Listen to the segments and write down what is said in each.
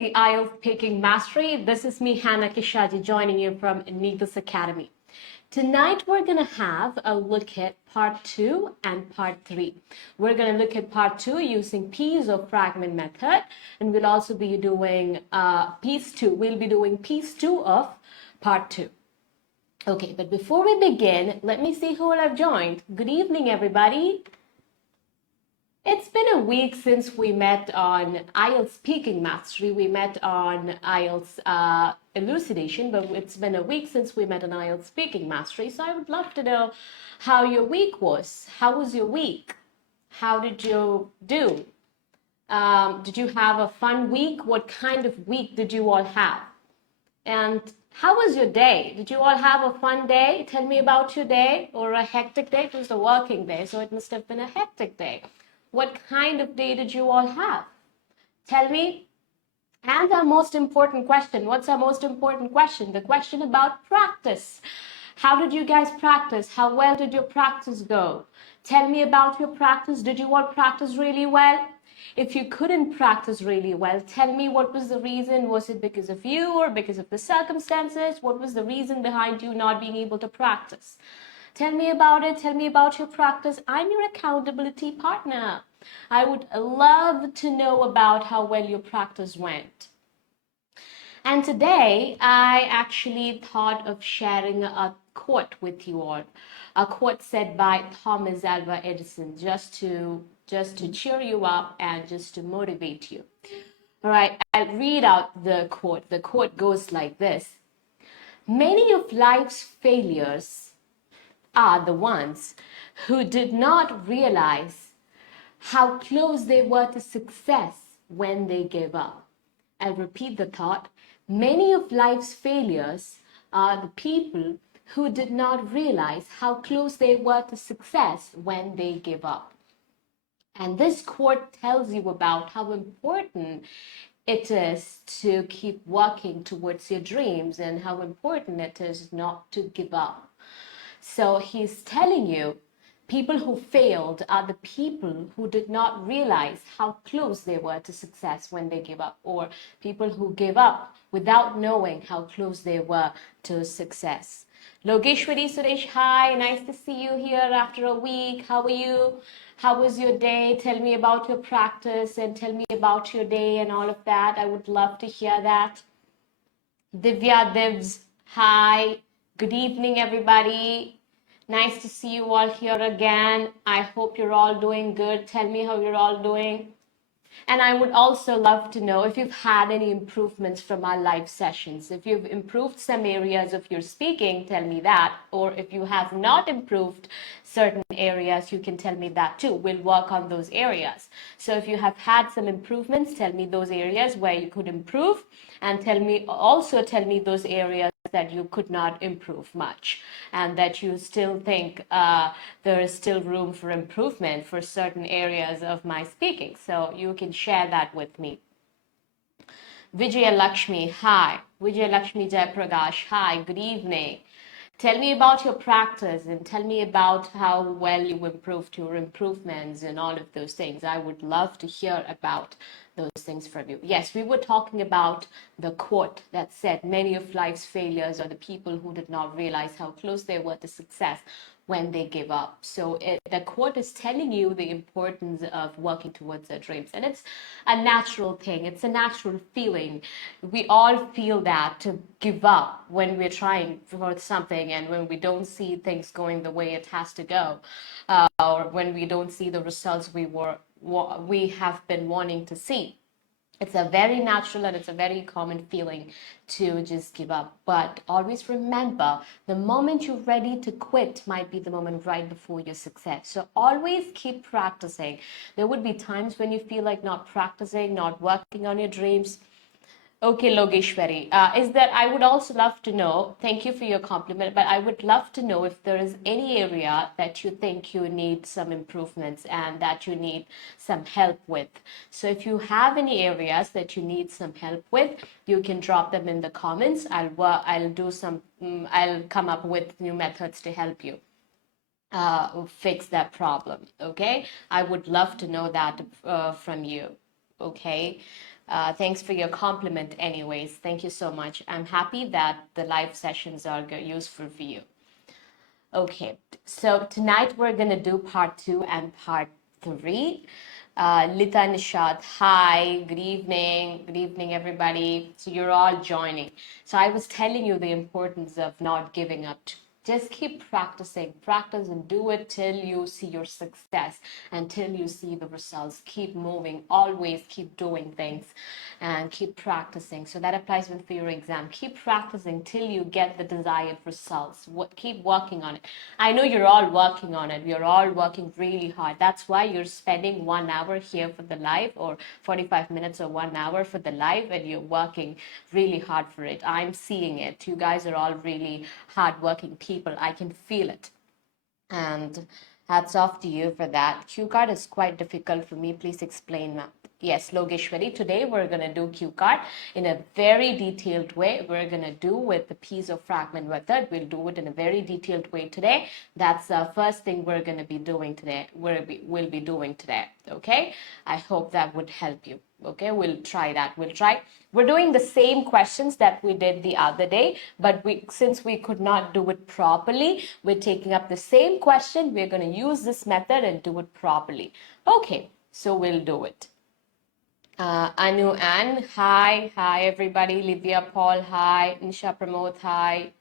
The IELTS Speaking Mastery. This is me, 𝐻𝐴𝐻𝐿 𝐾𝐲, joining you from Neethus Academy. Tonight, we're going to have a look at part 2 and part 3. We're going to look at part 2 using piece or fragment method, and we'll also be doing piece 2. We'll be doing piece 2 of part 2. Okay, but before we begin, let me see who I've joined. Good evening, everybody. It's been a week since we met on IELTS Speaking Mastery. We met on IELTS Elucidation, but it's been a week since we met on IELTS Speaking Mastery. So I would love to know how your week was. How was your week? How did you do? Did you have a fun week? What kind of week did you all have? And how was your day? Did you all have a fun day? Tell me about your day. Or a hectic day? It was a working day, so it must have been a hectic day. What kind of day did you all have? Tell me. And our most important question. What's our most important question? The question about practice. How did you guys practice? How well did your practice go? Tell me about your practice. Did you all practice really well? If you couldn't practice really well, tell me what was the reason. Was it because of you or because of the circumstances? What was the reason behind you not being able to practice? Tell me about it. Tell me about your practice. I'm your accountability partner. I would love to know about how well your practice went. And today, I actually thought of sharing a quote with you all. A quote said by Thomas Alva Edison, just to cheer you up and just to motivate you. All right, I'll read out the quote. The quote goes like this. Many of life's failures are the ones who did not realize how close they were to success when they gave up. I'll repeat the thought. Many of life's failures are the people who did not realize how close they were to success when they give up. And this quote tells you about how important it is to keep working towards your dreams and how important it is not to give up. So he's telling you, people who failed are the people who did not realize how close they were to success when they give up, or people who give up without knowing how close they were to success. Logeshwari Suresh, hi, nice to see you here after a week. How are you? How was your day? Tell me about your practice and tell me about your day and all of that. I would love to hear that. Divya Divs, hi. Good evening, everybody. Nice to see you all here again. I hope you're all doing good. Tell me how you're all doing. And I would also love to know if you've had any improvements from our live sessions. If you've improved some areas of your speaking, tell me that. Or if you have not improved certain areas, you can tell me that too. We'll work on those areas. So if you have had some improvements, tell me those areas where you could improve. And tell me those areas that you could not improve much and that you still think there is still room for improvement for certain areas of my speaking. So you can share that with me. Vijaya Lakshmi, hi. Vijaya Lakshmi Jaiprakash, hi, good evening. Tell me about your practice and tell me about how well you improved your improvements and all of those things. I would love to hear about those things from you. Yes, we were talking about the quote that said, many of life's failures are the people who did not realize how close they were to success when they give up. So the quote is telling you the importance of working towards their dreams. And it's a natural thing. It's a natural feeling. We all feel that, to give up when we're trying for something and when we don't see things going the way it has to go, or when we don't see the results we have been wanting to see. It's a very natural and it's a very common feeling to just give up. But always remember, the moment you're ready to quit might be the moment right before your success. So always keep practicing. There would be times when you feel like not practicing, not working on your dreams. Okay, Logeshwari, is that I would also love to know, thank you for your compliment, but I would love to know if there is any area that you think you need some improvements and that you need some help with. So if you have any areas that you need some help with, you can drop them in the comments. I'll come up with new methods to help you fix that problem, okay? I would love to know that from you, okay? Thanks for your compliment anyways. Thank you so much. I'm happy that the live sessions are useful for you. Okay, so tonight we're going to do part 2 and part 3. Lita Nishad, hi, good evening everybody. So you're all joining. So I was telling you the importance of not giving up. Just keep practicing, practice and do it till you see your success and till you see the results. Keep moving, always keep doing things and keep practicing. So that applies for your exam. Keep practicing till you get the desired results. Keep working on it. I know you're all working on it. You're all working really hard. That's why you're spending 1 hour here for the live, or 45 minutes or 1 hour for the live, and you're working really hard for it. I'm seeing it. You guys are all really hardworking people. I can feel it. And hats off to you for that. Cue card is quite difficult for me. Please explain, ma'am. Yes, Logeshwari, today we're going to do cue card in a very detailed way. We're going to do with the piezo fragment method. We'll do it in a very detailed way today. That's the first thing we're going to be doing today. We'll be doing today. Okay, I hope that would help you. Okay, we'll try that. We're doing the same questions that we did the other day, but since we could not do it properly, we're taking up the same question. We're going to use this method and do it properly. Okay, so we'll do it. Anu Ann, hi everybody. Livia Paul, hi. Nisha Pramod, hi.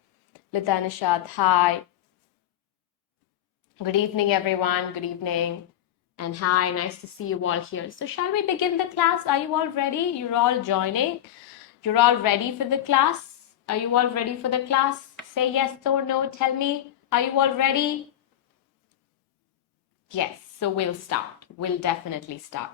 Lita Nishad, hi. Good evening, everyone. Good evening. And hi, nice to see you all here. So shall we begin the class? Are you all ready? You're all joining. You're all ready for the class? Are you all ready for the class? Say yes or no. Tell me. Are you all ready? Yes. So we'll start. We'll definitely start.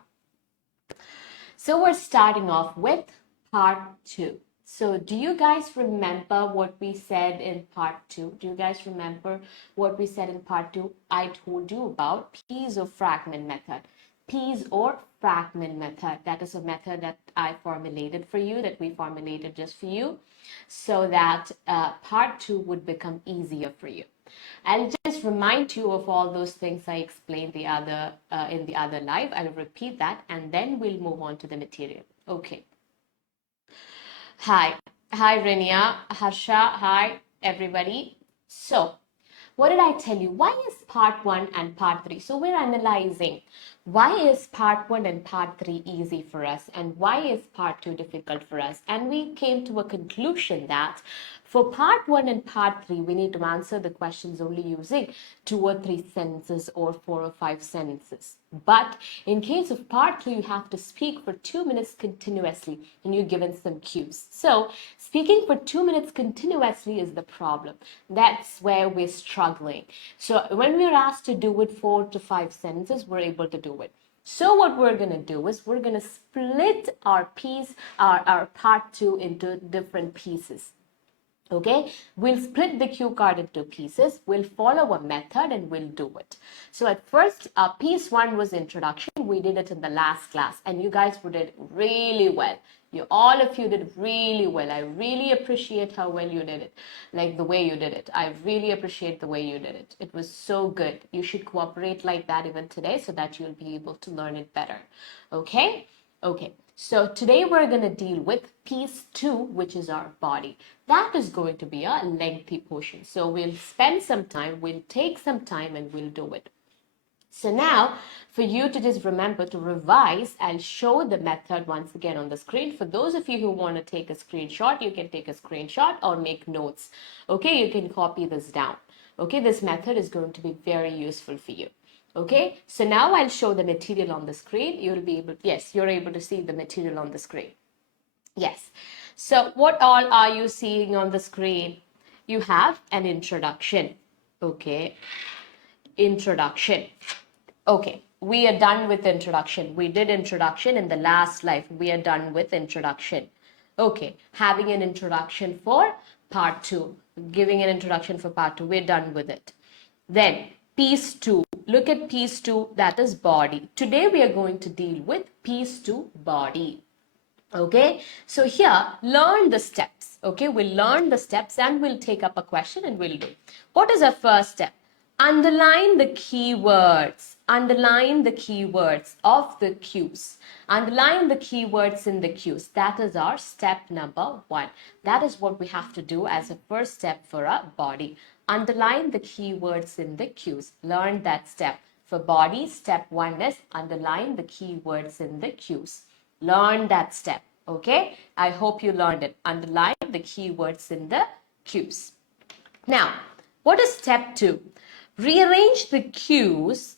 So we're starting off with part 2. So do you guys remember what we said in part 2? Do you guys remember what we said in part 2? I told you about piezo fragment method. Piece or fragment method. That is a method that I formulated for you, that we formulated just for you, so that part 2 would become easier for you. I'll just remind you of all those things I explained in the other live. I'll repeat that and then we'll move on to the material. Okay. Hi Rinya, Harsha, hi everybody. So what did I tell you? Why is part 1 and part 3? So we're analyzing why is part 1 and part 3 easy for us and why is part 2 difficult for us. And we came to a conclusion that for part 1 and part 3, we need to answer the questions only using 2 or 3 sentences or 4 or 5 sentences. But in case of part 2, you have to speak for 2 minutes continuously and you're given some cues. So speaking for 2 minutes continuously is the problem. That's where we're struggling. So when we're asked to do it 4 to 5 sentences, we're able to do it. So what we're going to do is we're going to split our part 2 into different pieces. Okay, we'll split the cue card into pieces. We'll follow a method and we'll do it. So at first, piece 1 was introduction. We did it in the last class and you guys did really well. All of you did really well. I really appreciate how well you did it. Like the way you did it. I really appreciate the way you did it. It was so good. You should cooperate like that even today so that you'll be able to learn it better. Okay? Okay. So today we're going to deal with piece 2, which is our body. That is going to be a lengthy portion. So we'll spend some time, we'll take some time and we'll do it. So now for you to just remember to revise, I'll show the method once again on the screen. For those of you who want to take a screenshot, you can take a screenshot or make notes. Okay, you can copy this down. Okay, this method is going to be very useful for you. Okay, so now I'll show the material on the screen. You're able to see the material on the screen. Yes. So what all are you seeing on the screen? You have an introduction. Okay. Introduction. Okay. We are done with introduction. We did introduction in the last live. We are done with introduction. Okay. Having an introduction for part 2. Giving an introduction for part 2. We're done with it. Then piece 2. Look at piece 2, that is body. Today we are going to deal with piece 2, body. Okay, so here, learn the steps. Okay, we'll learn the steps and we'll take up a question and we'll do. What is our first step? Underline the keywords. underline the keywords of the cues. Underline the keywords in the cues. That is our step number 1. That is what we have to do as a first step for our body. Underline the keywords in the cues. Learn that step. For body, step 1 is underline the keywords in the cues. Learn that step. Okay? I hope you learned it. Underline the keywords in the cues. Now, what is step 2? Rearrange the cues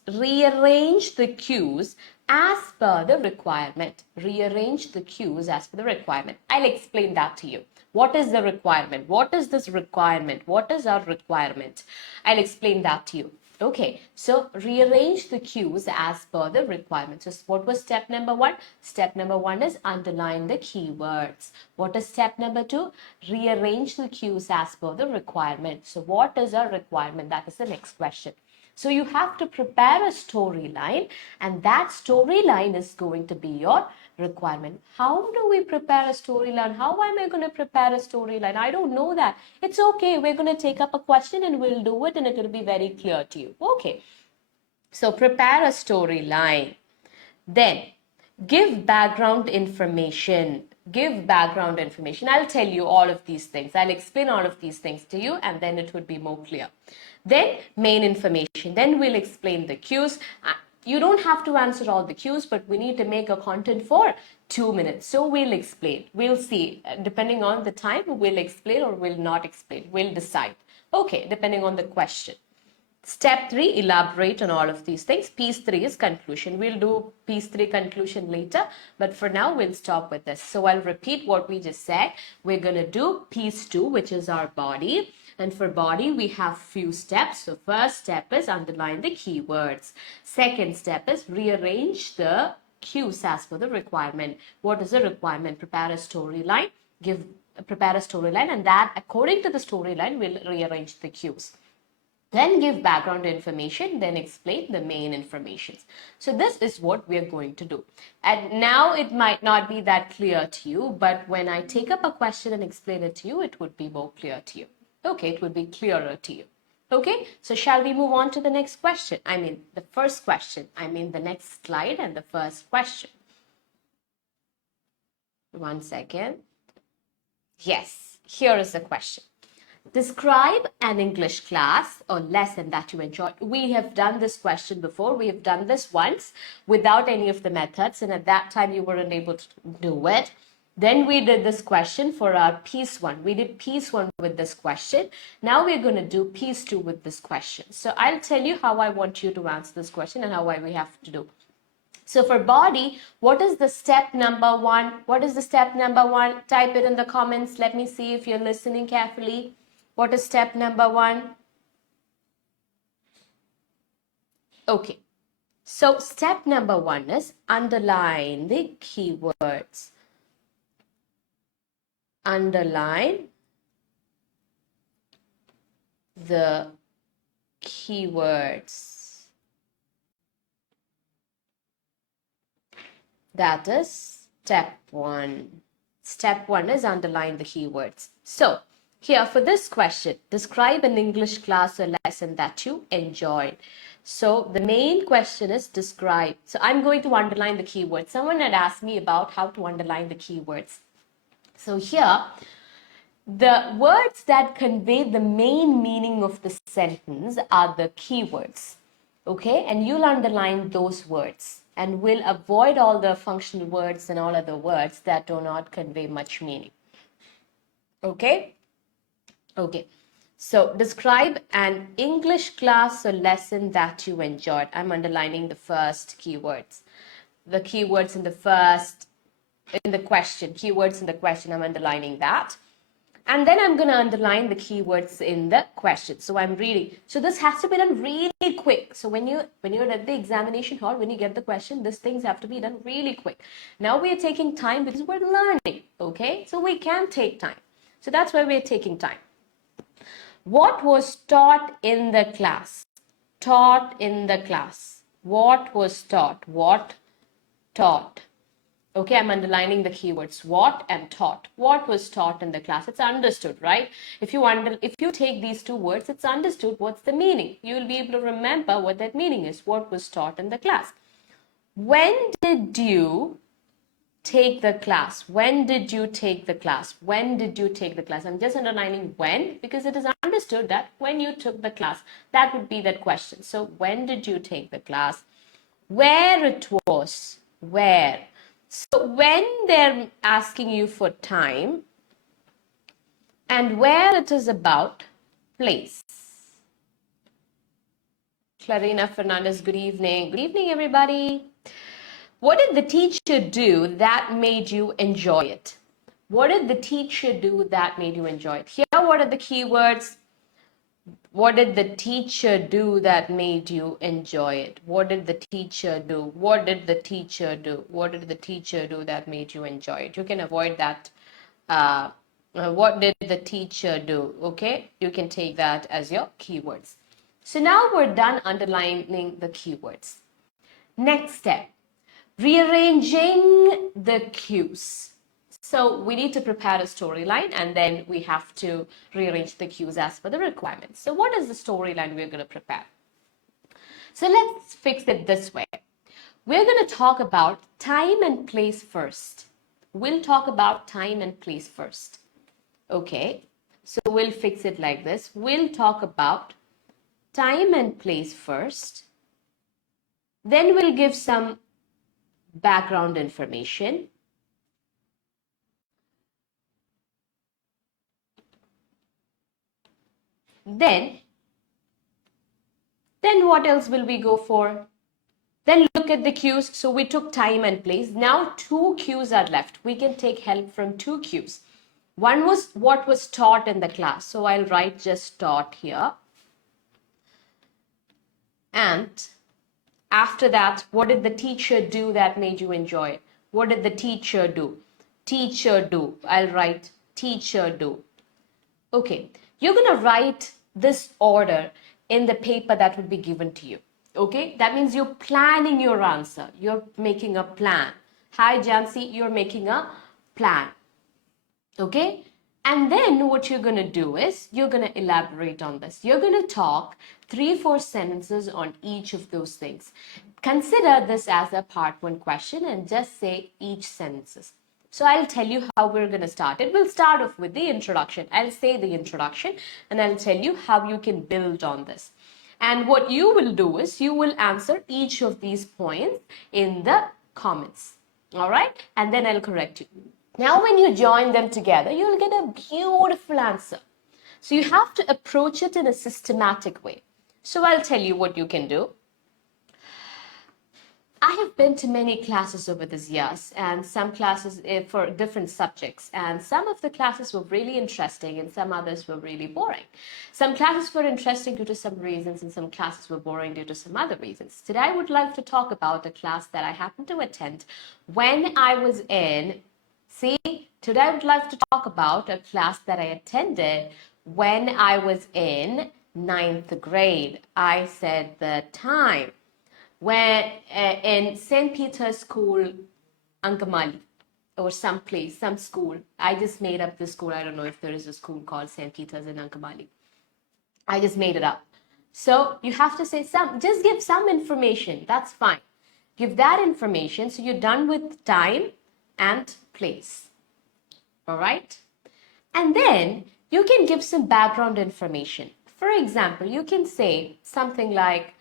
as per the requirement. Rearrange the cues as per the requirement. I'll explain that to you. What is the requirement? What is this requirement? What is our requirement? I'll explain that to you. Okay, so rearrange the cues as per the requirement. So what was step number 1? Step number 1 is underline the keywords. What is step number 2? Rearrange the cues as per the requirement. So what is a requirement? That is the next question. So you have to prepare a storyline, and that storyline is going to be your requirement. How do we prepare a storyline? How am I going to prepare a storyline? I don't know that. It's okay. We're going to take up a question and we'll do it, and it will be very clear to you. Okay. So prepare a storyline. Then give background information. Give background information. I'll tell you all of these things. I'll explain all of these things to you, and then it would be more clear. Then main information. Then we'll explain the cues. You don't have to answer all the cues, but we need to make a content for 2 minutes. So we'll explain. We'll see. Depending on the time, we'll explain or we'll not explain. We'll decide. Okay, depending on the question. Step 3, elaborate on all of these things. Piece 3 is conclusion. We'll do piece 3 conclusion later, but for now, we'll stop with this. So I'll repeat what we just said. We're going to do piece 2, which is our body. And for body, we have few steps. So first step is underline the keywords. Second step is rearrange the cues as per the requirement. What is the requirement? Prepare a storyline. Prepare a storyline, and that according to the storyline, we'll rearrange the cues. Then give background information, then explain the main information. So this is what we are going to do. And now it might not be that clear to you, but when I take up a question and explain it to you, it would be more clear to you. Okay, it would be clearer to you. Okay, so shall we move on to the next question? I mean, the first question. I mean, the next slide and the first question. 1 second. Yes, here is the question. Describe an English class or lesson that you enjoyed. We have done this question before. We have done this once without any of the methods, and at that time you weren't able to do it. Then we did this question for our piece 1. We did piece 1 with this question. Now we're going to do piece 2 with this question. So I'll tell you how I want you to answer this question and how we have to do. So for body, what is the step number 1? What is the step number 1? Type it in the comments. Let me see if you're listening carefully. What is step number 1? Okay. So step number 1 is underline the keywords. Underline the keywords. That is step 1. Step 1 is underline the keywords. So here for this question, describe an English class or lesson that you enjoyed. So the main question is describe. So I'm going to underline the keywords. Someone had asked me about how to underline the keywords. So here, the words that convey the main meaning of the sentence are the keywords. Okay, and you'll underline those words, and we'll avoid all the functional words and all other words that do not convey much meaning. Okay? Okay. So describe an English class or lesson that you enjoyed. I'm underlining the first keywords. The keywords in the first, in the question, keywords in the question, I'm underlining that. And then I'm going to underline the keywords in the question. So I'm reading. So this has to be done really quick. So when you're at the examination hall, when you get the question, these things have to be done really quick. Now we are taking time because we're learning. Okay? So we can take time. So that's why we're taking time. What was taught in the class? Taught in the class. What was taught? What taught? Okay, I'm underlining the keywords what and taught. What was taught in the class? It's understood, right? If you take these two words, it's understood what's the meaning. You will be able to remember what that meaning is. What was taught in the class? When did you take the class? When did you take the class? When did you take the class? I'm just underlining when because it is understood that when you took the class, that would be that question. So when did you take the class? Where it was, where. So when they're asking you for time and where it is about, place. Clarina Fernandez, good evening. Good evening, everybody. What did the teacher do that made you enjoy it? What did the teacher do that made you enjoy it? Here, what are the keywords? What did the teacher do that made you enjoy it? What did the teacher do? What did the teacher do? What did the teacher do that made you enjoy it? You can avoid that. What did the teacher do? Okay, you can take that as your keywords. So now we're done underlining the keywords. Next step, rearranging the cues. So we need to prepare a storyline and then we have to rearrange the cues as per the requirements. So what is the storyline we're going to prepare? So let's fix it this way. We're going to talk about time and place first. We'll talk about time and place first. Okay, so we'll fix it like this. We'll talk about time and place first. Then we'll give some background information. Then what else will we go for? Then look at the cues. So we took time and place. Now two cues are left. We can take help from two cues. One was what was taught in the class. So I'll write just taught here. And after that, what did the teacher do that made you enjoy it? What did the teacher do? Teacher do. I'll write teacher do. Okay, you're going to write this order in the paper that would be given to you. Okay, that means you're planning your answer. You're making a plan. Hi, Jansi, you're making a plan. Okay, and then what you're going to do is you're going to elaborate on this. You're going to talk 3-4 sentences on each of those things. Consider this as a part 1 question and just say each sentences. So I'll tell you how we're going to start it. We'll start off with the introduction. I'll say the introduction and I'll tell you how you can build on this. And what you will do is you will answer each of these points in the comments. All right? And then I'll correct you. Now, when you join them together, you'll get a beautiful answer. So you have to approach it in a systematic way. So I'll tell you what you can do. I have been to many classes over these years and some classes for different subjects, and some of the classes were really interesting and some others were really boring. Some classes were interesting due to some reasons and some classes were boring due to some other reasons. Today I would like to talk about a class that I happened to attend when I was in, today I would like to talk about a class that I attended when I was in 9th grade. I said the time. When in St. Peter's School, 𝐿𝐴𝐻𝐿𝐴, or some place, some school. I just made up this school. I don't know if there is a school called St. Peter's in 𝐿𝐴𝐻𝐿𝐴. I just made it up. So you have to say just give some information. That's fine. Give that information. So you're done with time and place. All right? And then you can give some background information. For example, you can say something like,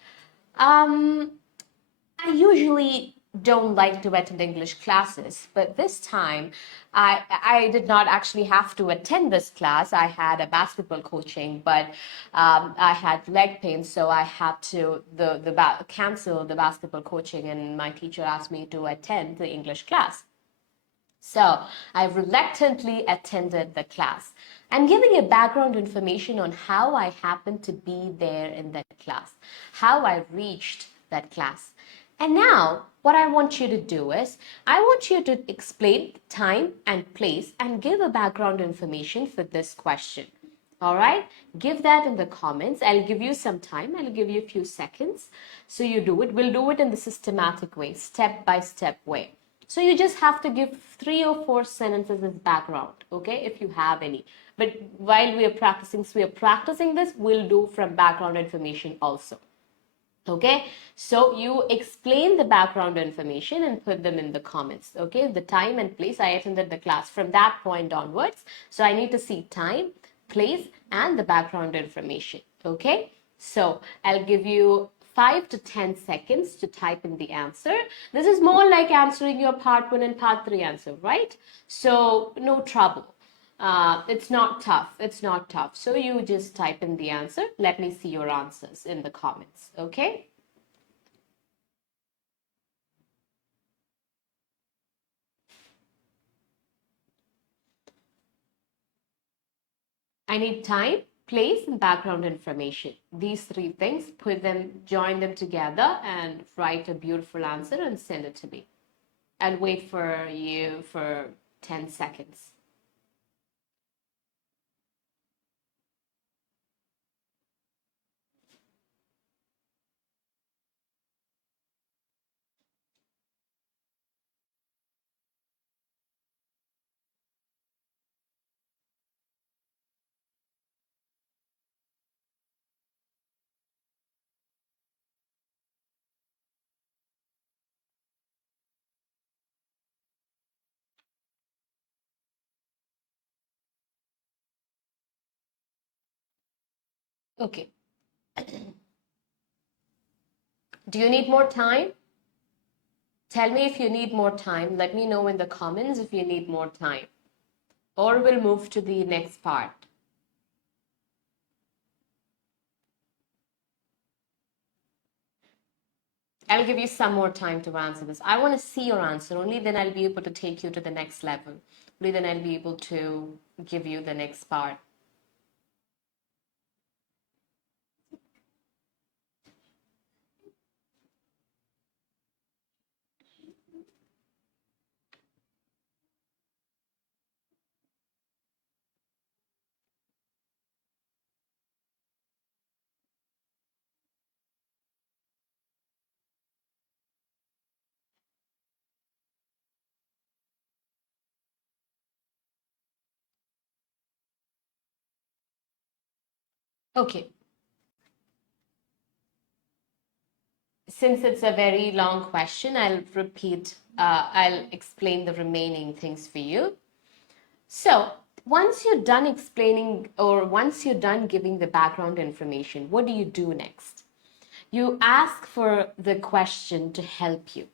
I usually don't like to attend English classes, but this time I did not actually have to attend this class. I had a basketball coaching, but I had leg pain, so I had to cancel the basketball coaching, and my teacher asked me to attend the English class. So I reluctantly attended the class. I'm giving you background information on how I happened to be there in that class, how I reached that class. And now what I want you to do is, I want you to explain time and place and give a background information for this question. All right, give that in the comments. I'll give you some time. I'll give you a few seconds. So you do it. We'll do it in the systematic way, step-by-step way. So you just have to give 3 or 4 sentences as background, okay, if you have any. But while we are practicing this, we'll do from background information also. Okay, so you explain the background information and put them in the comments. Okay, the time and place. I attended the class from that point onwards. So I need to see time, place, and the background information. Okay, so I'll give you 5 to 10 seconds to type in the answer. This is more like answering your part 1 and part 3 answer, right? So no trouble. It's not tough. It's not tough. So you just type in the answer. Let me see your answers in the comments. Okay. I need time, place, and background information. These 3 things, join them together and write a beautiful answer and send it to me. I'll wait for you for 10 seconds. Okay. Do you need more time? Tell me if you need more time. Let me know in the comments if you need more time. Or we'll move to the next part. I'll give you some more time to answer this. I want to see your answer. Only then I'll be able to take you to the next level. Only then I'll be able to give you the next part. Okay. Since it's a very long question, I'll explain the remaining things for you. So once you're done explaining, or once you're done giving the background information, what do you do next? You ask for the question to help you.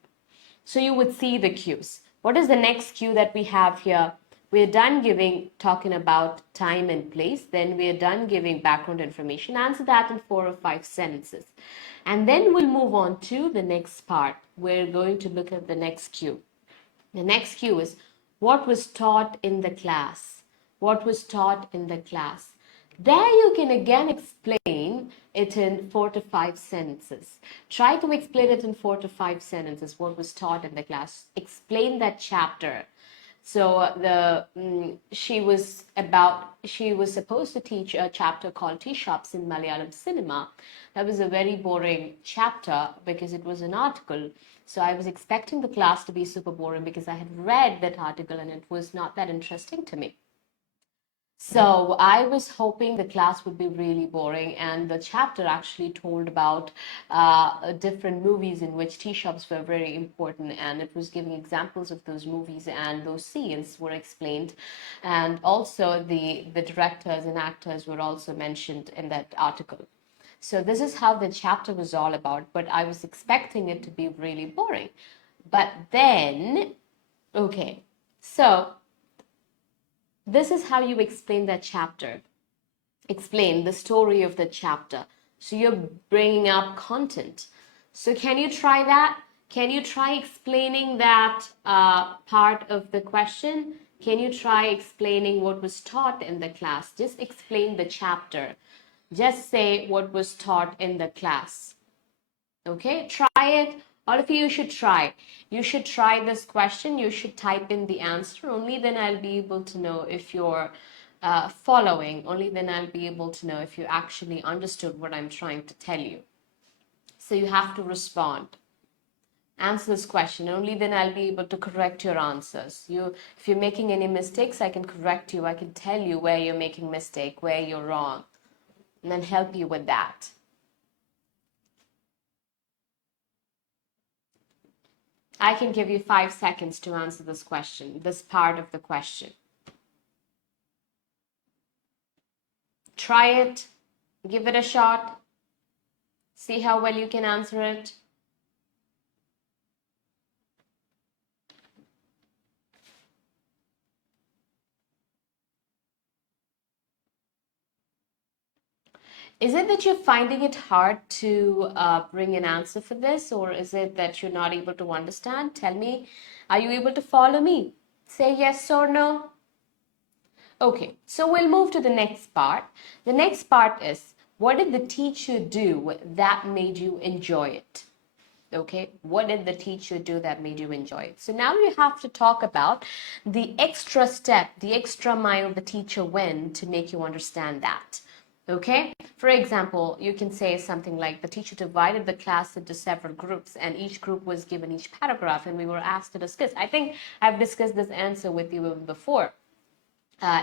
So you would see the cues. What is the next cue that we have here? We're done talking about time and place. Then we're done giving background information. Answer that in 4 or 5 sentences. And then we'll move on to the next part. We're going to look at the next cue. The next cue is what was taught in the class. What was taught in the class. There you can again explain it in 4 to 5 sentences. Try to explain it in 4 to 5 sentences, what was taught in the class. Explain that chapter. So she was supposed to teach a chapter called tea shops in Malayalam cinema. That was a very boring chapter because it was an article. So I was expecting the class to be super boring because I had read that article and it was not that interesting to me. So I was hoping the class would be really boring, and the chapter actually told about different movies in which tea shops were very important, and it was giving examples of those movies, and those scenes were explained, and also the directors and actors were also mentioned in that article. So this is how the chapter was all about, but I was expecting it to be really boring. But then, okay, so this is how you explain that chapter. Explain the story of the chapter. So you're bringing up content. So can you try that? Can you try explaining that part of the question? Can you try explaining what was taught in the class? Just explain the chapter. Just say what was taught in the class. Okay, try it. All of you should try. You should try this question. You should type in the answer. Only then I'll be able to know if you're following. Only then I'll be able to know if you actually understood what I'm trying to tell you. So you have to respond. Answer this question. Only then I'll be able to correct your answers. If you're making any mistakes, I can correct you. I can tell you where you're making mistake, where you're wrong, and then help you with that. I can give you 5 seconds to answer this question, this part of the question. Try it, give it a shot, see how well you can answer it. Is it that you're finding it hard to bring an answer for this, or is it that you're not able to understand? Tell me, are you able to follow me? Say yes or no. Okay, so we'll move to the next part. The next part is, what did the teacher do that made you enjoy it? Okay, what did the teacher do that made you enjoy it? So now you have to talk about the extra step, the extra mile the teacher went to make you understand that. Okay, for example, you can say something like, the teacher divided the class into several groups and each group was given each paragraph and we were asked to discuss. I think I've discussed this answer with you before.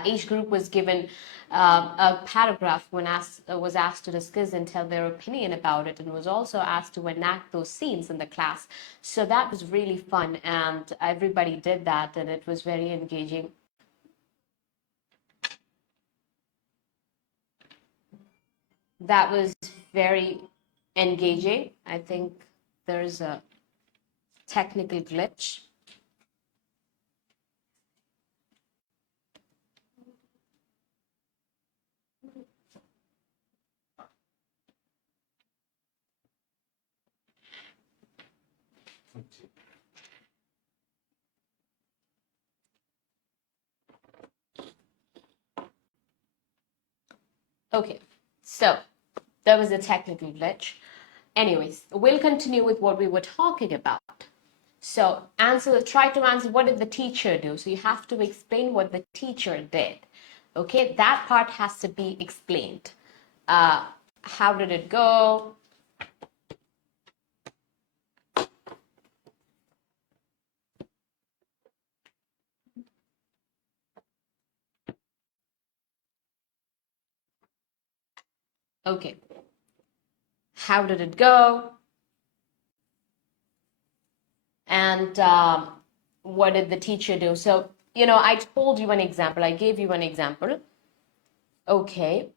Each group was given a paragraph when was asked to discuss and tell their opinion about it, and was also asked to enact those scenes in the class. So that was really fun, and everybody did that, and it was very engaging. That was very engaging. I think there's a technical glitch. Okay, so there was a technical glitch. Anyways, we'll continue with what we were talking about. So try to answer, what did the teacher do? So you have to explain what the teacher did. Okay, that part has to be explained. How did it go? Okay. How did it go? And what did the teacher do? So, I told you an example. I gave you an example. Okay.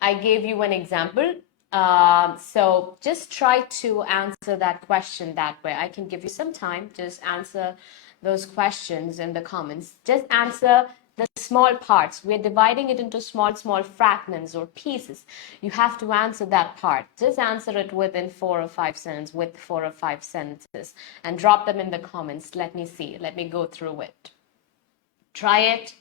I gave you an example. So just try to answer that question that way. I can give you some time. Just answer those questions in the comments. Just answer the small parts. We're dividing it into small fragments or pieces. You have to answer that part. Just answer it within 4 or 5 sentences, with 4 or 5 sentences, and drop them in the comments. Let me see. Let me go through it. Try it.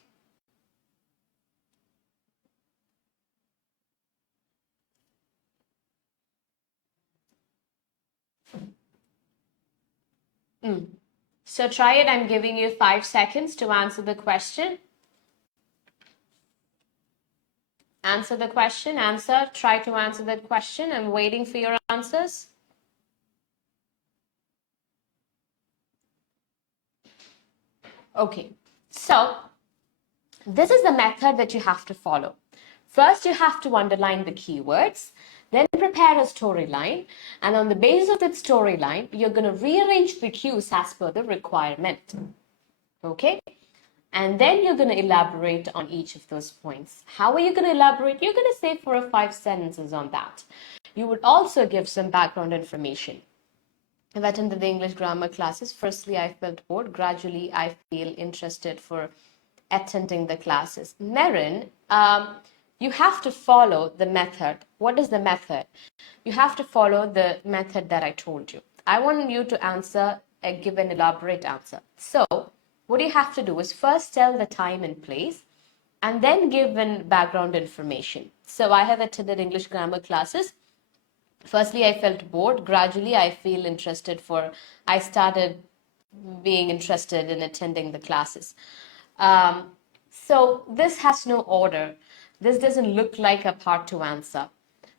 So try it. I'm giving you 5 seconds to answer the question. Answer the question. Answer. Try to answer that question. I'm waiting for your answers. Okay. So this is the method that you have to follow. First, you have to underline the keywords. Then prepare a storyline, and on the basis of that storyline, you're going to rearrange the cues as per the requirement. Okay? And then you're going to elaborate on each of those points. How are you going to elaborate? You're going to say 4 or 5 sentences on that. You would also give some background information. I've attended the English grammar classes. Firstly, I felt bored. Gradually, I feel interested for attending the classes. Marin, you have to follow the method. What is the method? You have to follow the method that I told you. I want you to answer and give an elaborate answer. So what you have to do is first tell the time and place, and then give an background information. So I have attended English grammar classes. Firstly, I felt bored. Gradually, I feel interested I started being interested in attending the classes. So this has no order. This doesn't look like a part to answer.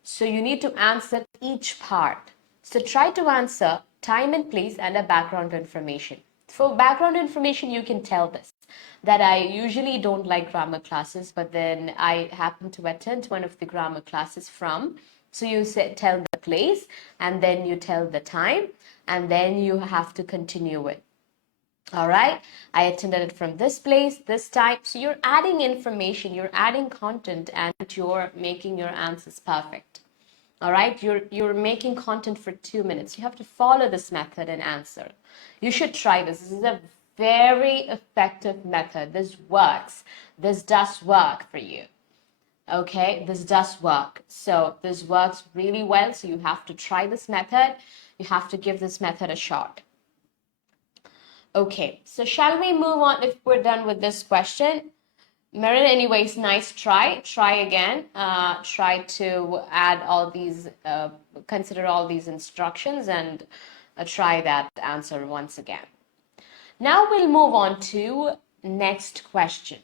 So you need to answer each part. So try to answer time and place and a background information. For background information, you can tell this, that I usually don't like grammar classes, but then I happen to attend one of the grammar classes from. So you say, tell the place, and then you tell the time, and then you have to continue it. All right, I attended it from this place, this time. So you're adding information, you're adding content, and you're making your answers perfect. All right, you're making content for 2 minutes. You have to follow this method and answer. You should try this. This is a very effective method. This works. This does work for you. Okay, this does work. So this works really well. So you have to try this method. You have to give this method a shot. Okay, so shall we move on if we're done with this question? Merit, anyways, nice try. Try again. Try to add all these, consider all these instructions and try that answer once again. Now we'll move on to next question.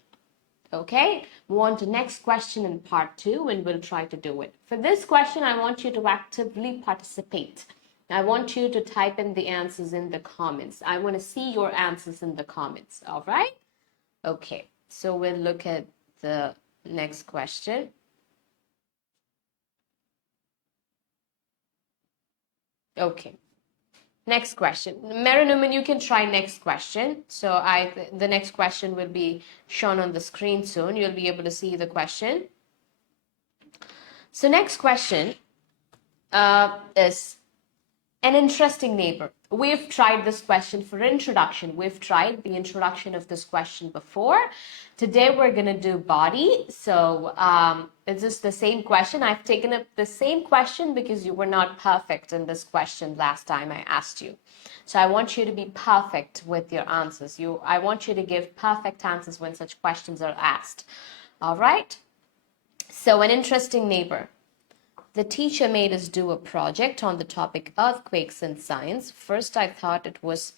Okay, move on to next question in part 2 and we'll try to do it. For this question, I want you to actively participate. I want you to type in the answers in the comments. I want to see your answers in the comments. All right? Okay, so we'll look at the next question. Okay. Next question. Marinuman, you can try next question. So the next question will be shown on the screen soon. You'll be able to see the question. So next question is an interesting neighbor. We've tried this question for introduction. We've tried the introduction of this question before. Today we're going to do body. So it's just the same question. I've taken up the same question because you were not perfect in this question last time I asked you. So I want you to be perfect with your answers. I want you to give perfect answers when such questions are asked. All right? So an interesting neighbor. The teacher made us do a project on the topic earthquakes in science. First, I thought it was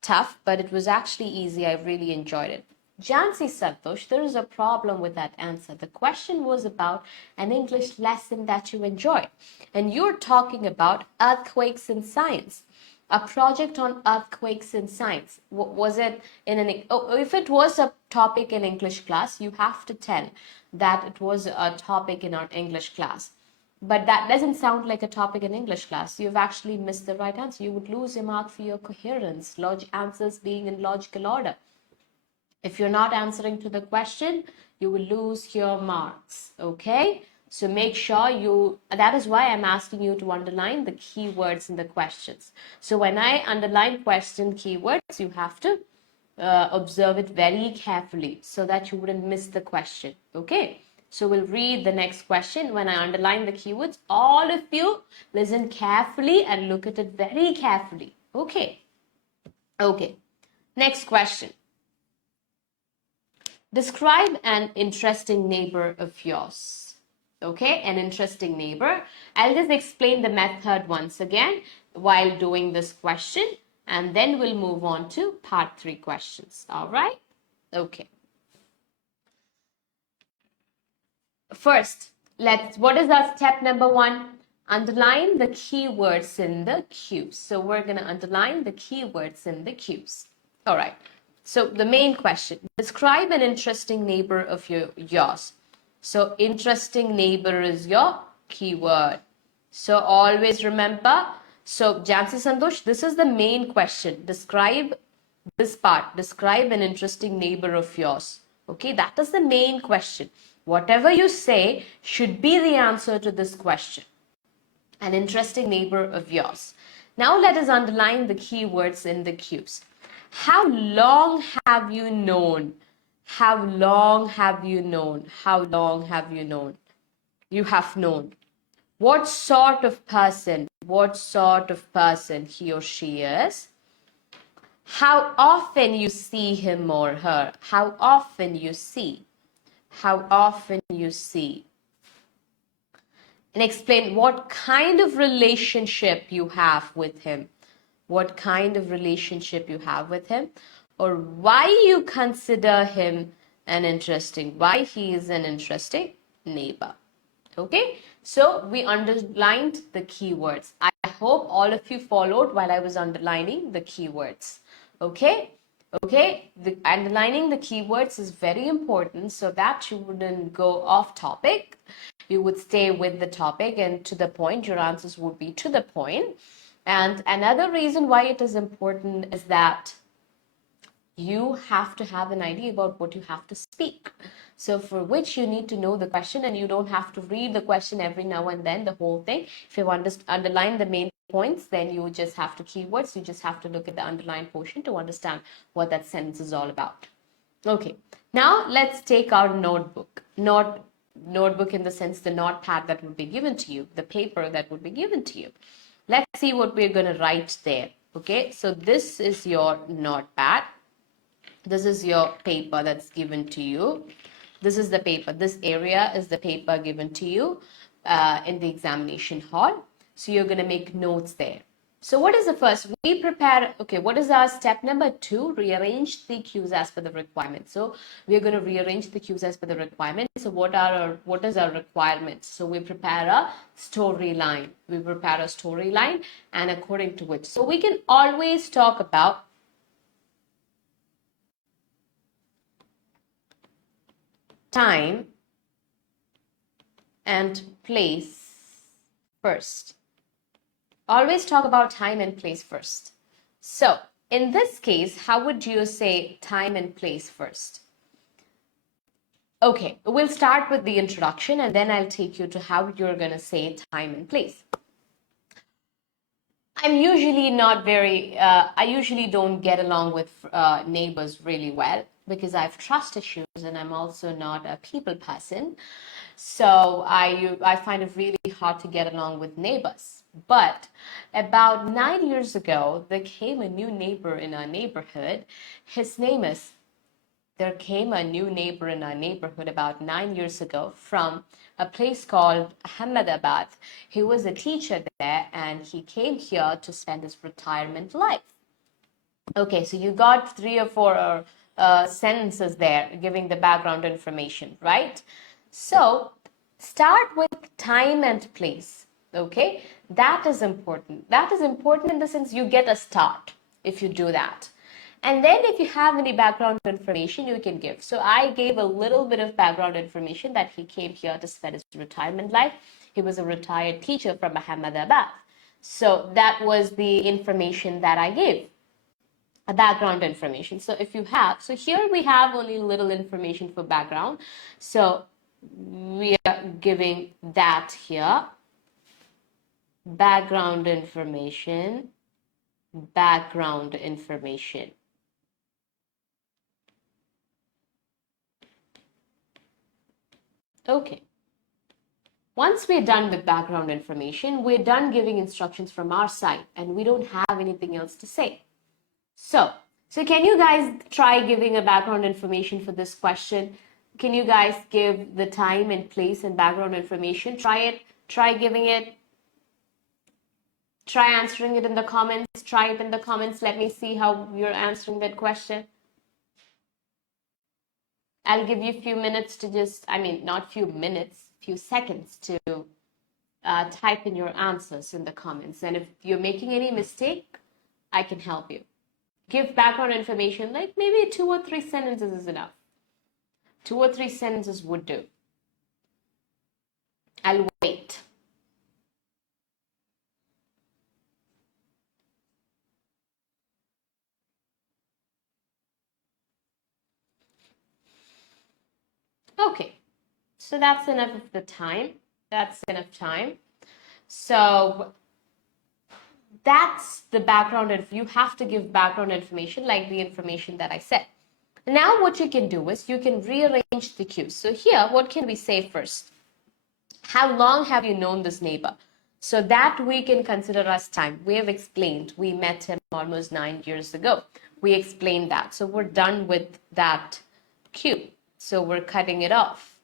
tough, but it was actually easy. I really enjoyed it. Jansi Santosh, there is a problem with that answer. The question was about an English lesson that you enjoy. And you're talking about earthquakes in science. A project on earthquakes in science. Was it in if it was a topic in English class, you have to tell that it was a topic in our English class. But that doesn't sound like a topic in English class. You've actually missed the right answer. You would lose a mark for your coherence, answers being in logical order. If you're not answering to the question, you will lose your marks, okay? So make sure that is why I'm asking you to underline the keywords in the questions. So when I underline question keywords, you have to observe it very carefully so that you wouldn't miss the question, okay? So we'll read the next question. When I underline the keywords, all of you listen carefully and look at it very carefully, okay? Okay, next question. Describe an interesting neighbor of yours. Okay, an interesting neighbor. I'll just explain the method once again while doing this question, and then we'll move on to part 3 questions. All right? Okay. First, what is our step number 1? Underline the keywords in the cues. So we're going to underline the keywords in the cues. All right. So the main question, describe an interesting neighbor of yours. So interesting neighbor is your keyword. So always remember. So Jansi Santosh, this is the main question. Describe this part. Describe an interesting neighbor of yours. Okay, that is the main question. Whatever you say should be the answer to this question. An interesting neighbor of yours. Now let us underline the keywords in the cues. How long have you known? How long have you known? How long have you known? You have known. What sort of person? What sort of person he or she is? How often you see him or her? How often you see? How often you see? And explain what kind of relationship you have with him. What kind of relationship you have with him, or why you consider him why he is an interesting neighbor. Okay, so we underlined the keywords. I hope all of you followed while I was underlining the keywords. Okay? Okay, underlining the keywords is very important so that you wouldn't go off topic. You would stay with the topic and to the point. Your answers would be to the point. And another reason why it is important is that you have to have an idea about what you have to speak. So for which you need to know the question, and you don't have to read the question every now and then, the whole thing. If you underline the main points, then you just have to keywords. You just have to look at the underlined portion to understand what that sentence is all about. Okay, now let's take our notebook. Notebook in the sense the notepad that would be given to you, the paper that would be given to you. Let's see what we're going to write there. Okay, so this is your notepad. This is your paper that's given to you. This is the paper. This area is the paper given to you in the examination hall. So you're going to make notes there. So what is the first? We prepare, okay, what is our step number 2? Rearrange the cues as per the requirement. So we're going to rearrange the cues as per the requirement. So what is our requirements? So we prepare a storyline. We prepare a storyline and according to which. So we can always talk about time and place first. Always talk about time and place first. So in this case, how would you say time and place first? Okay, we'll start with the introduction and then I'll take you to how you're going to say time and place. I'm usually not very, I usually don't get along with neighbors really well because I have trust issues and I'm also not a people person. So I find it really hard to get along with neighbors. But about 9 years ago, there came a new neighbor in our neighborhood. His name is, there came a new neighbor in our neighborhood about 9 years ago from a place called Ahmedabad. He was a teacher there and he came here to spend his retirement life. Okay, so you got 3 or 4 sentences there giving the background information, right? So start with time and place. Okay, that is important. That is important in the sense you get a start if you do that. And then if you have any background information, you can give. So I gave a little bit of background information that he came here to spend his retirement life. He was a retired teacher from Ahmedabad. So that was the information that I gave, a background information. So if you have, so here we have only little information for background. So we are giving that here. Background information. Okay. Once we're done with background information, we're done giving instructions from our side and we don't have anything else to say. So can you guys try giving a background information for this question? Can you guys give the time and place and background information? Try it. Try giving it. Try answering it in the comments. Try it in the comments. Let me see how you're answering that question. I'll give you a few minutes to just, I mean, not few minutes, few seconds to type in your answers in the comments. And if you're making any mistake, I can help you. Give background information, like maybe 2 or 3 sentences is enough. 2 or 3 sentences would do. I'll wait. Okay, so that's enough of the time. That's enough time. So that's the background. If you have to give background information like the information that I said. Now what you can do is you can rearrange the cues. So here, what can we say first? How long have you known this neighbor? So that we can consider as time. We have explained. We met him almost 9 years ago. We explained that. So we're done with that cue. So we're cutting it off.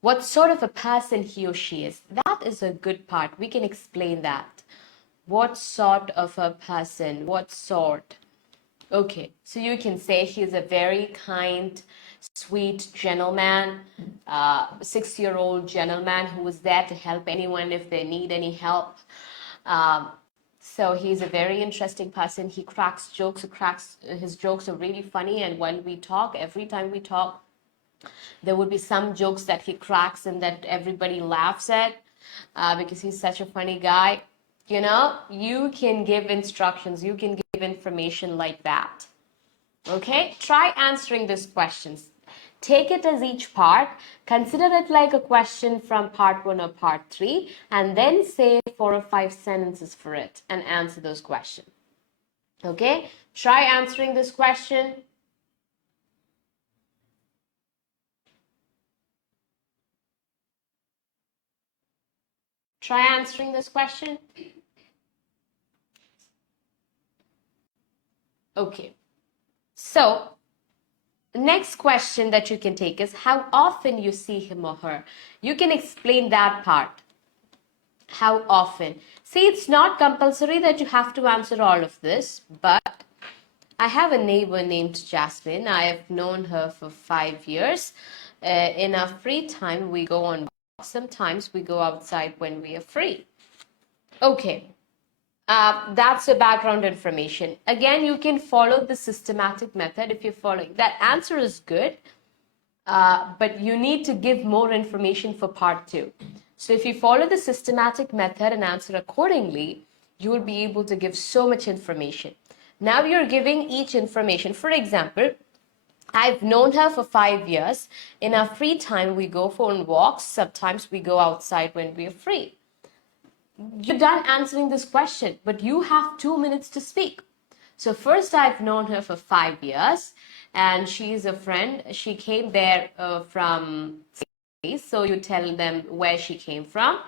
What sort of a person he or she is? That is a good part. We can explain that. What sort of a person? What sort? Okay, so you can say he is a very kind, sweet gentleman, 6-year-old gentleman who was there to help anyone if they need any help. So he's a very interesting person. He cracks jokes. His jokes are really funny. And when we talk, every time we talk, there would be some jokes that he cracks and that everybody laughs at because he's such a funny guy. You know, you can give instructions. You can give information like that. Okay, try answering these questions. Take it as each part, consider it like a question from part 1 or part 3, and then say 4 or 5 sentences for it and answer those questions. Okay, try answering this question. Try answering this question. Okay, so next question that you can take is how often you see him or her. You can explain that part. How often? See, it's not compulsory that you have to answer all of this, but I have a neighbor named Jasmine. I have known her for 5 years. In our free time, we go on walks. Sometimes we go outside when we are free. Okay. That's the background information. Again, you can follow the systematic method if you're following. That answer is good, but you need to give more information for part 2. So if you follow the systematic method and answer accordingly, you will be able to give so much information. Now you're giving each information. For example, I've known her for 5 years. In our free time, we go for walks. Sometimes we go outside when we're free. You're done answering this question, but you have 2 minutes to speak. So first, I've known her for 5 years, and she's a friend. She came there from, so you tell them where she came from.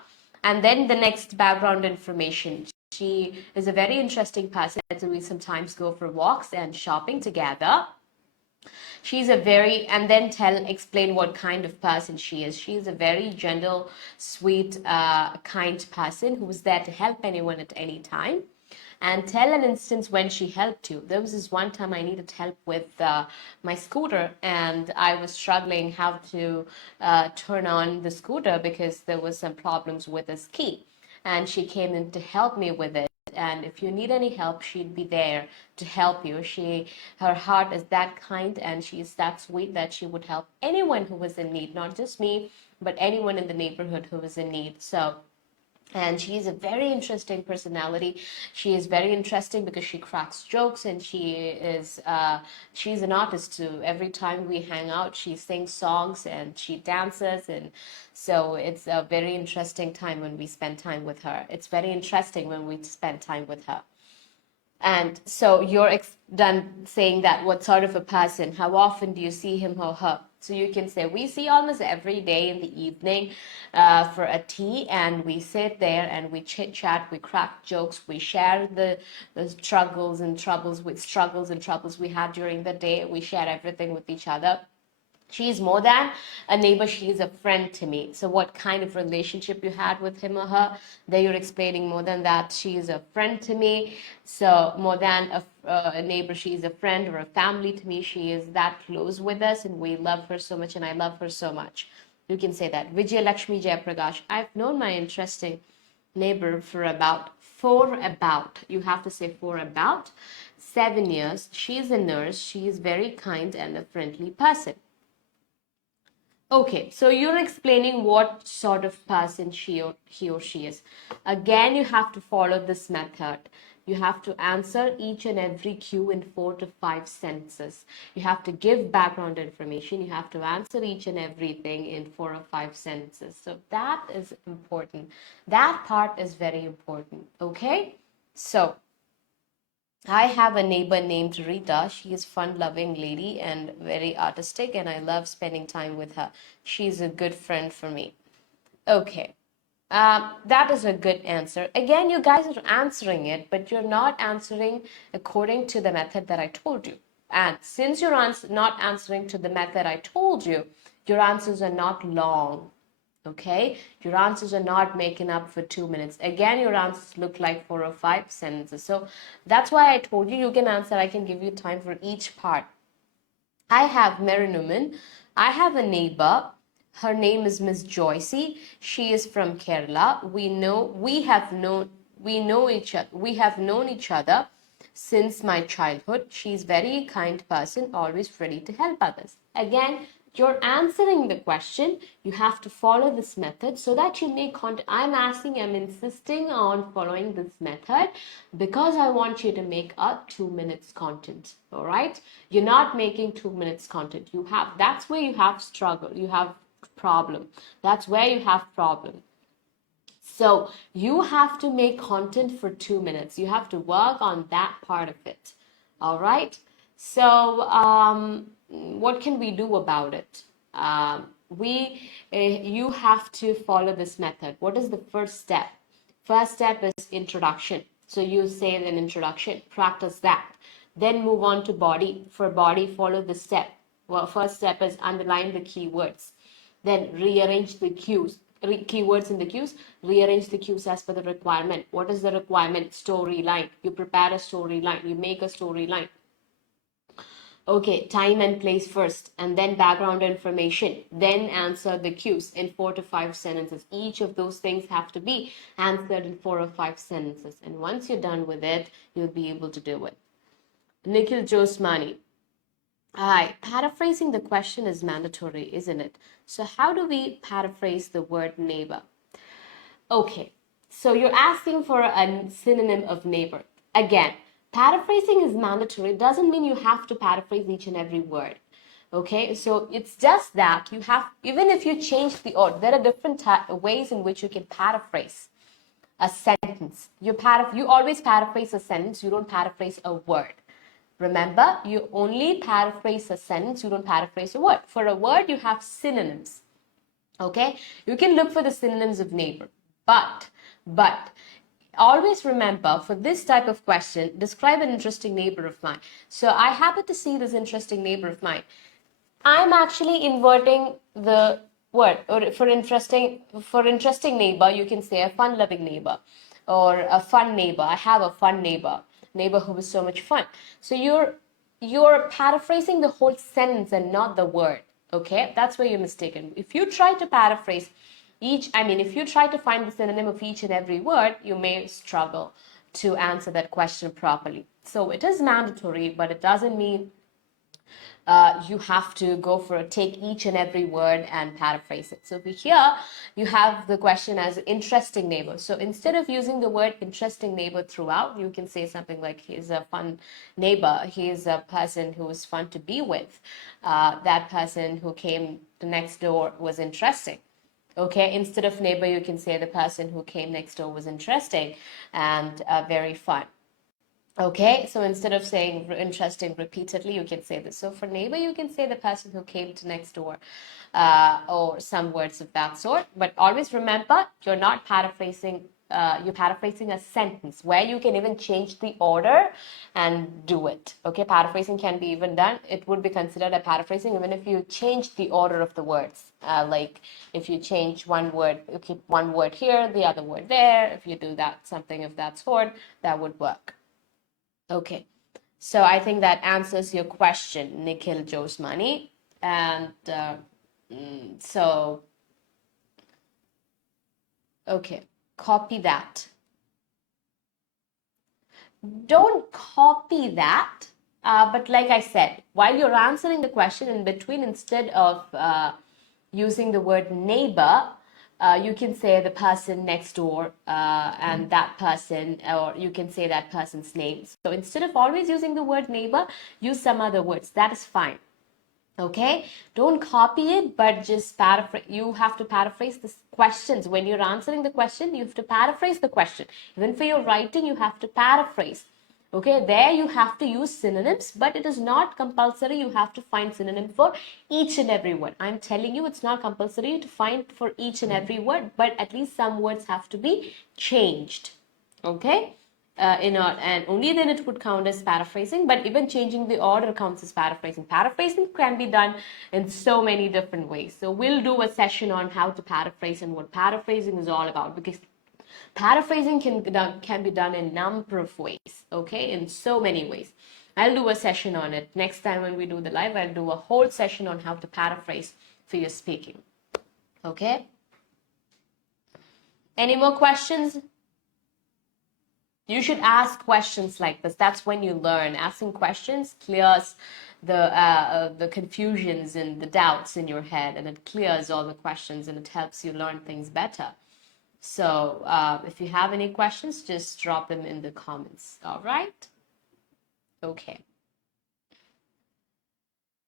And then the next background information. She is a very interesting person. We sometimes go for walks and shopping together. She's a very, and then explain what kind of person she is. She's a very gentle, sweet, kind person who was there to help anyone at any time. And tell an instance when she helped you. There was this one time I needed help with my scooter, and I was struggling how to turn on the scooter because there was some problems with its key. And she came in to help me with it. And if you need any help, she'd be there to help you. Her heart is that kind, and she's that sweet that she would help anyone who was in need, not just me, but anyone in the neighborhood who was in need. And she's a very interesting personality. She is very interesting because she cracks jokes, and she's an artist too. Every time we hang out, she sings songs and she dances, and so it's a very interesting time when we spend time with her. It's very interesting when we spend time with her. And so you're done saying that. What sort of a person? How often do you see him or her? So you can say, we see almost every day in the evening for a tea, and we sit there and we chit chat, we crack jokes, we share the struggles and troubles we had during the day. We share everything with each other. She's more than a neighbor, she's a friend to me. So what kind of relationship you had with him or her? There you're explaining more than that. She is a friend to me. So more than a neighbor, she is a friend or a family to me. She is that close with us, and we love her so much, and I love her so much. You can say that. Vijay Lakshmi Jayaprakash. I've known my interesting neighbor for you have to say for about 7 years. She's a nurse. She is very kind and a friendly person. Okay, so you're explaining what sort of person he or she is. Again, you have to follow this method. You have to answer each and every cue in 4 to 5 sentences. You have to give background information. You have to answer each and everything in 4 or 5 sentences. So that is important. That part is very important. Okay, so I have a neighbor named Rita. She is a fun-loving lady and very artistic, and I love spending time with her. She's a good friend for me. Okay, that is a good answer. Again, you guys are answering it, but you're not answering according to the method that I told you. And since you're not answering to the method I told you, your answers are not long. Okay, your answers are not making up for 2 minutes. Again, your answers look like 4 or 5 sentences. So that's why I told you can answer. I can give you time for each part. I have Merinuman. I have a neighbor. Her name is Miss Joycey. She is from Kerala. We have known We know each other. We have known each other since my childhood. She's very kind person, always ready to help others. Again, you're answering the question. You have to follow this method so that you make content. I'm insisting on following this method because I want you to make a 2 minutes content. All right. You're not making 2 minutes content. That's where you have struggle. You have problem. That's where you have problem. So you have to make content for 2 minutes. You have to work on that part of it. All right. So what can we do about it? You have to follow this method. What is the first step? First step is introduction. So you say an introduction, practice that. Then move on to body. For body, follow the step. Well, first step is underline the keywords. Then rearrange the cues. Keywords in the cues, rearrange the cues as per the requirement. What is the requirement? Storyline. You prepare a storyline. You make a storyline. Okay, time and place first, and then background information. Then answer the cues in 4 to 5 sentences. Each of those things have to be answered in 4 or 5 sentences. And once you're done with it, you'll be able to do it. Nikhil Josmani. Hi, paraphrasing the question is mandatory, isn't it? So how do we paraphrase the word neighbor? Okay, so you're asking for a synonym of neighbor. Again, paraphrasing is mandatory. It doesn't mean you have to paraphrase each and every word. Okay, so it's just that you have, even if you change the order, there are different ways in which you can paraphrase a sentence. You always paraphrase a sentence, you don't paraphrase a word. Remember, you only paraphrase a sentence, you don't paraphrase a word. For a word, you have synonyms. Okay? You can look for the synonyms of neighbor. But, always remember, for this type of question, describe an interesting neighbor of mine. So I happen to see this interesting neighbor of mine. I'm actually inverting the word. Or for interesting neighbor, you can say a fun-loving neighbor. Or a fun neighbor. I have a fun neighbor. Neighbor who was so much fun. So you're paraphrasing the whole sentence and not the word. Okay, that's where you're mistaken. If you try to paraphrase if you try to find the synonym of each and every word, you may struggle to answer that question properly. So it is mandatory, but it doesn't mean you have to take each and every word and paraphrase it. So over here, you have the question as interesting neighbor. So instead of using the word interesting neighbor throughout, you can say something like, he's a fun neighbor. He's a person who is fun to be with. That person who came to next door was interesting. Okay, instead of neighbor, you can say the person who came next door was interesting and very fun. Okay, so instead of saying interesting repeatedly, you can say this. So for neighbor, you can say the person who came to next door or some words of that sort. But always remember, you're not paraphrasing, you're paraphrasing a sentence where you can even change the order and do it. Okay, paraphrasing can be even done. It would be considered a paraphrasing even if you change the order of the words. Like if you change one word, you keep one word here, the other word there. If you do that, something of that sort, that would work. Okay, so I think that answers your question, Nikhil Josmani. And okay, copy that. Don't copy that, but like I said, while you're answering the question in between, instead of using the word neighbor, you can say the person next door and that person, or you can say that person's name. So instead of always using the word neighbor, use some other words. That is fine. Okay, don't copy it, but just paraphrase. You have to paraphrase the questions. When you're answering the question, you have to paraphrase the question. Even for your writing, you have to paraphrase. Okay, there you have to use synonyms, but it is not compulsory. You have to find synonym for each and every word. I'm telling you, it's not compulsory to find for each and every word, but at least some words have to be changed. Okay, and only then it would count as paraphrasing, but even changing the order counts as paraphrasing. Paraphrasing can be done in so many different ways. So we'll do a session on how to paraphrase and what paraphrasing is all about, because paraphrasing can be done in a number of ways, okay, in so many ways. I'll do a session on it. Next time when we do the live, I'll do a whole session on how to paraphrase for your speaking, okay? Any more questions? You should ask questions like this. That's when you learn. Asking questions clears the confusions and the doubts in your head, and it clears all the questions and it helps you learn things better. So if you have any questions, just drop them in the comments. All right? Okay.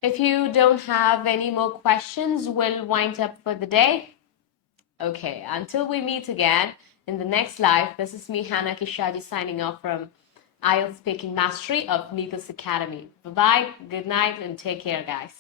If you don't have any more questions, we'll wind up for the day. Okay, until we meet again in the next live, this is me, 𝐻𝐻𝐬𝐴 𝐾𝐲 signing off from IELTS Speaking Mastery of Neethus Academy. Bye-bye, good night, and take care, guys.